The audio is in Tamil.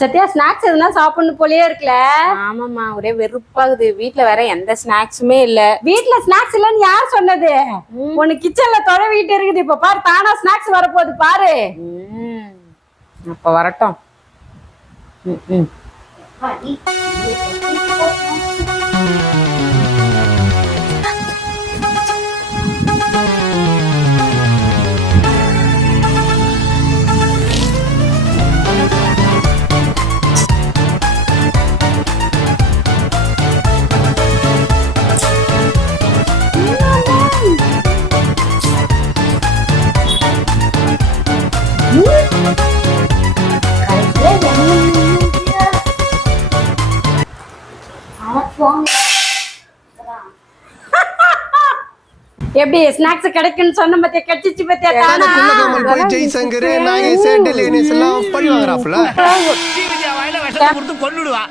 சத்யா ஸ்நாக்ஸ் எதுனா சாப்பிடணும் போலயே இருக்குல்ல. ஆமாம்மா, ஒரே வெறுப்பாகுது. வீட்ல வேற எந்த ஸ்நாக்ஸுமே இல்ல. வீட்ல ஸ்நாக்ஸ் இல்லன்னு யார் சொன்னது? உனக்கு கிச்சன்ல தொலைவிட்டு இருக்குது. இப்ப பாரு, தானா ஸ்நாக்ஸ் வரப்போகுது பாரு. அப்ப வரட்டும். எப்படி ஸ்நாக்ஸ் கிடைக்குன்னு சொன்ன பத்தியா? கட்டிச்சு பத்தியா? தானா போய் ஜெய்சங்கர் நாகேஷ் டெலிவரிஸ் எல்லாம் பழி வாங்குறாப்ல. கொன்னுடுவா.